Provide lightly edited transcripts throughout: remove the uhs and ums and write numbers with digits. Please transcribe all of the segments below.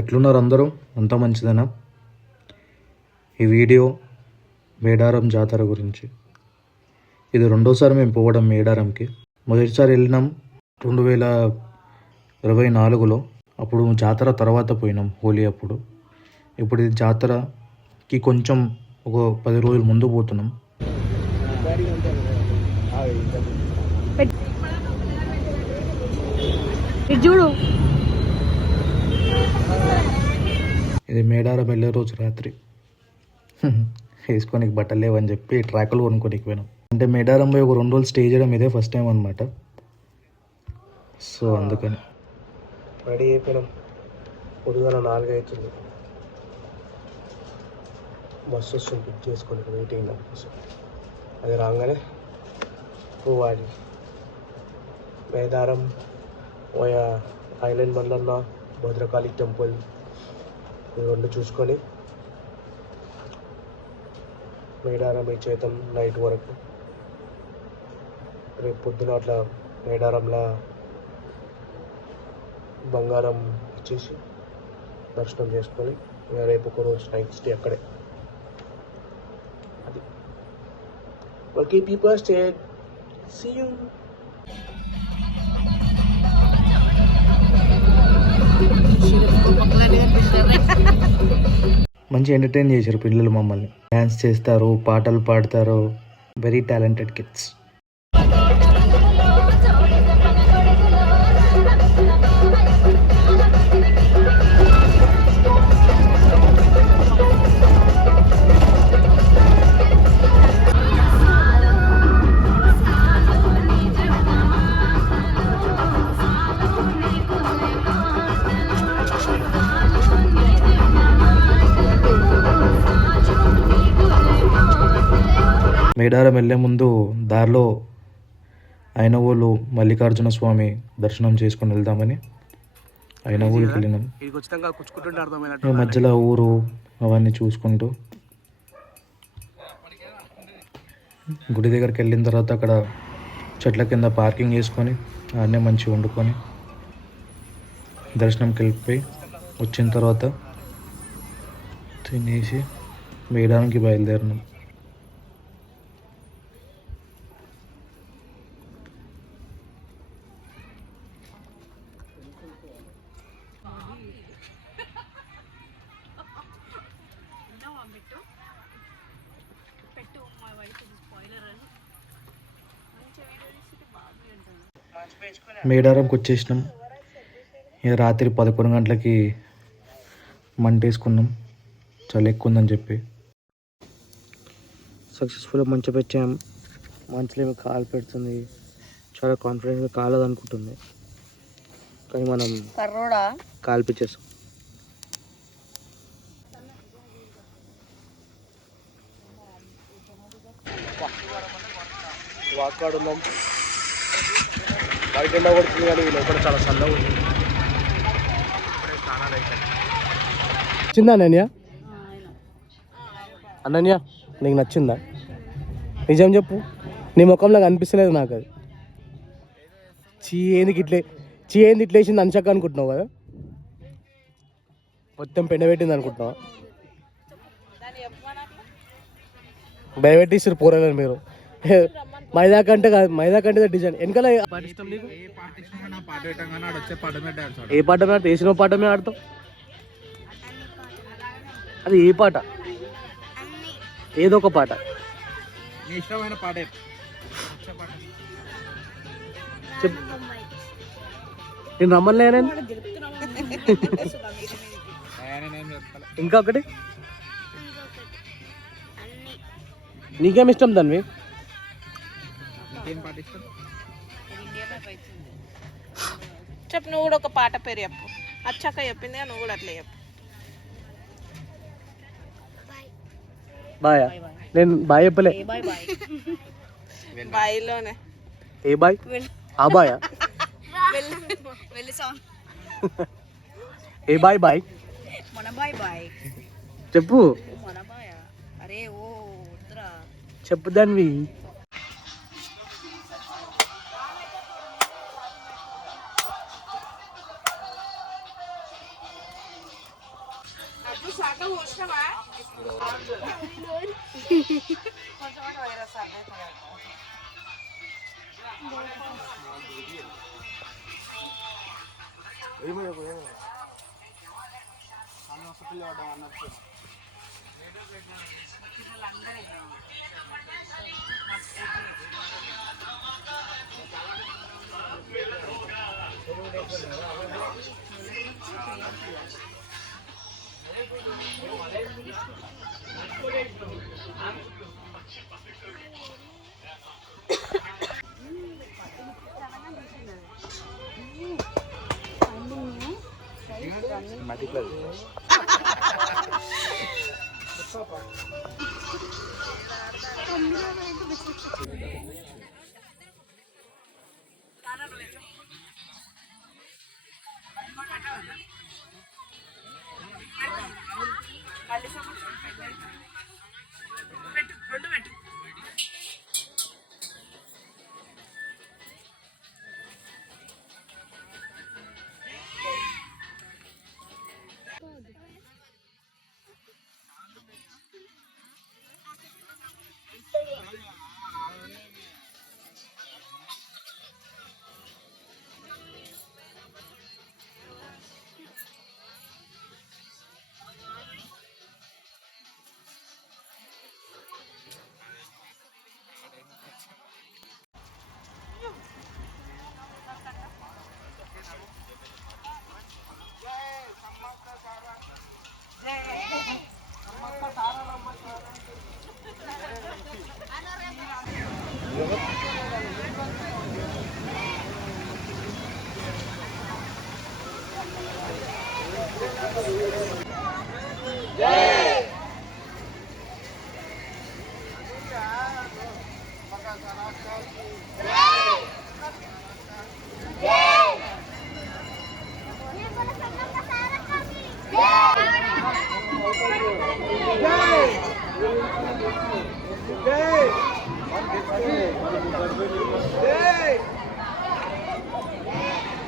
ఎట్లున్నారు అందరూ? అంతా మంచిదేనా? ఈ వీడియో మేడారం జాతర గురించి. ఇది రెండోసారి మేము పోవడం మేడారంకి. మొదటిసారి వెళ్ళినాం 2024లో. అప్పుడు జాతర తర్వాత పోయినాం, హోలీ అప్పుడు. ఇప్పుడు ఇది జాతరకి కొంచెం ఒక 10 రోజుల ముందు పోతున్నాం. చూడు, ఇది మేడారం వెళ్ళే రోజు రాత్రి. వేసుకోనికి బట్టలు లేవని చెప్పి ట్రాకులు కొనుక్కోనికి పోయినాం. అంటే మేడారం పోయి ఒక 2 రోజులు స్టే చేయడం ఇదే ఫస్ట్ టైం అనమాట. సో అందుకని రెడీ అయిపోయినాం. పొద్దుగాల 4 అవుతుంది. బస్సు వస్తుంది పిక్ చేసుకొని, వెయిటింగ్ దానికోసం. అది రాగానే పోవాలి. మేడారం పోయా ఐలాండ్ మల్లన్న, భద్రకాళి టెంపుల్ ఇవి 2 చూసుకొని మేడారం చేద్దాం నైట్ వరకు. రేపు పొద్దున అట్లా మేడారంలో బంగారం ఇచ్చేసి దర్శనం చేసుకొని రేపు ఒక రోజు నైట్ స్టే అక్కడే. అది okay people, stay, see you. మంచి ఎంటర్టైన్ చేశారు పిల్లలు మమ్మల్ని. డ్యాన్స్ చేస్తారు, పాటలు పాడతారు. Very talented kids. మేడారం వెళ్ళే ముందు దారిలో ఐనవోలు మల్లికార్జున స్వామి దర్శనం చేసుకుని వెళ్దామని ఐనవోలుకి వెళ్ళినాం. మధ్యలో ఊరు అవన్నీ చూసుకుంటూ గుడి దగ్గరికి వెళ్ళిన తర్వాత అక్కడ చెట్ల కింద పార్కింగ్ చేసుకొని ఆడనే మంచిగా వండుకొని దర్శనంకి వెళ్ళిపోయి వచ్చిన తర్వాత తినేసి మేడారంకి బయలుదేరినాం. మేడారంకి వచ్చేసినాం. ఇక రాత్రి 11 గంటలకి మంట వేసుకున్నాం, చలి ఎక్కువ ఉందని చెప్పి. సక్సెస్ఫుల్గా మంచ పెట్టాం. మంచులో ఏమో కాలు పెడుతుంది, చాలా కాన్ఫిడెంట్గా కాలేదు అనుకుంటుంది, కానీ మనం కాల్పించేస్తాం. వాకాడు ఉన్నాం. బయట ఎండ కొడుతుంది కానీ లోపల చాలా చల్లగా ఉంది. నచ్చిందా అనన్య? అనన్య, నీకు నచ్చిందా? నిజం చెప్పు, నీ ముఖంలో కనిపిస్తలేదు నాకు అది. ఏంది ఇట్లా వేసింది అంచక్క అనుకుంటున్నావు కదా? మొత్తం పెండబెట్టింది అనుకుంటున్నావా? భయపెట్టిస్తారు పోరాలని మీరు. మైదా కంటే కాదు, మైదా కంటే డిజైన్ వెనకాల. ఏ పాట మీద వేసిన పాట మీద ఆడతావు? అది ఏ పాట? ఏదో ఒక పాట, ఇష్టమైన పాట చెప్పు. నేను రమ్మలేనే. ఇంకా ఒకటి నీకేం ఇష్టం దాన్ని? చెప్పు, నువ్వు కూడా ఒక పాట పేరు చెప్పు. అచ్చాక చెప్పింది, నువ్వు కూడా అట్లా చెప్పు. బాయా? నేను బాయ్ చెప్పలే. బాయిలోనే ఏ బాయ్? ఆ బాయా? ఏ బాయ్? బాయ్ చెప్పు. చెప్పు దాన్ని.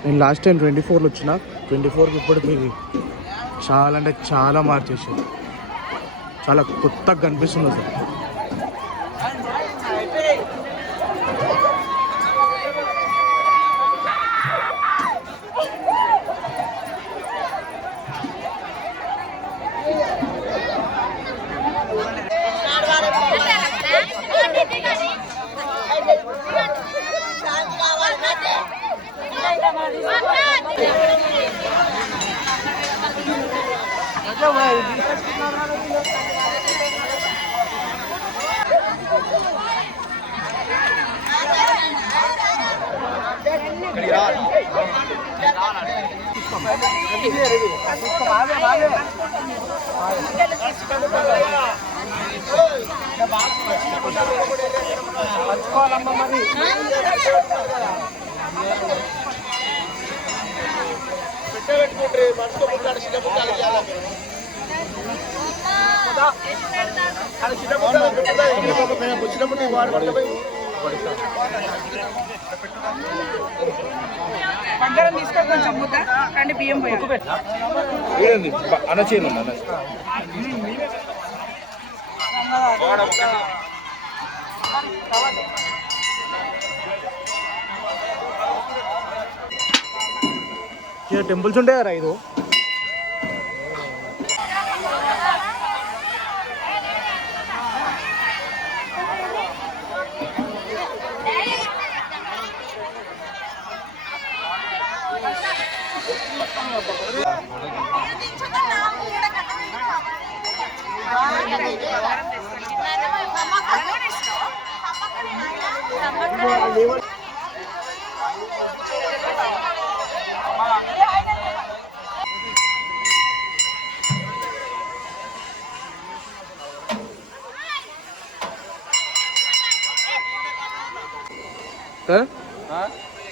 నేను లాస్ట్ టైం 24లో వచ్చిన. 24కి ఇప్పటికి చాలా అంటే చాలా మార్చేసాను. చాలా కొత్తగా కనిపిస్తుంది అసలు. బంగారం తీసుకో కొంచెం ముద్ద కానీ బియ్యం పోయి అనచేను టెంపుల్స్ ఉంటాయి కదా ఇది.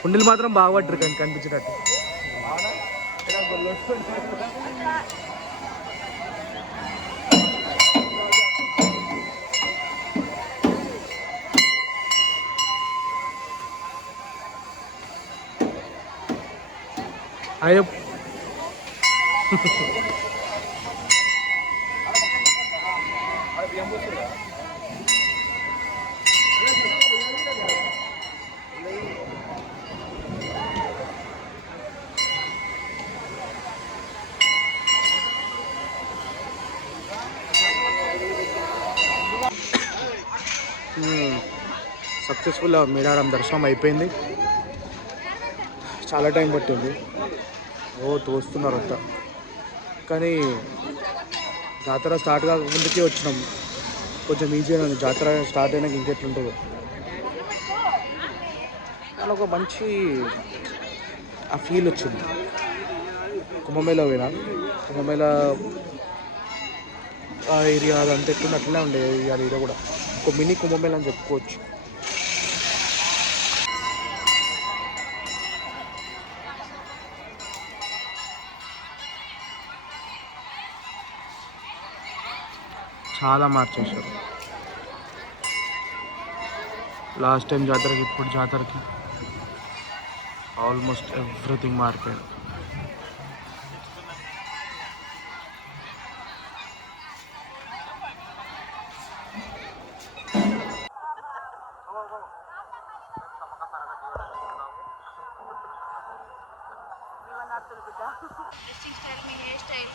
కుండీలు మాత్రం బాగా పట్టరు కానీ కనిపించేటట్టు. అయ్యో సక్సెస్ఫుల్ మేడారం దర్శనం అయిపోయింది. చాలా టైం పట్టింది. తోస్తున్నారు అంతా. కానీ జాతర స్టార్ట్ కాకముందుకే వచ్చినాం. కొంచెం ఈజీగా ఉంది. జాతర స్టార్ట్ అయినాక ఇంకెట్లుంటుందో. కానీ ఒక మంచి ఆ ఫీల్ వచ్చింది. కుంభమేళ పోయినా, కుంభమేళ ఆ ఏరియా అదంతా ఎట్లుంది అట్లనే ఉండేది. అది ఇది కూడా ఒక మినీ కుంభమేళ అని చెప్పుకోవచ్చు. చాలా మార్చేశారు. లాస్ట్ టైం జాతరకి ఇప్పుడు జాతరకి ఆల్మోస్ట్ ఎవ్రీథింగ్ మారిపోయింది. డ్రెస్సింగ్ స్టైల్, మీ హెయిర్ స్టైల్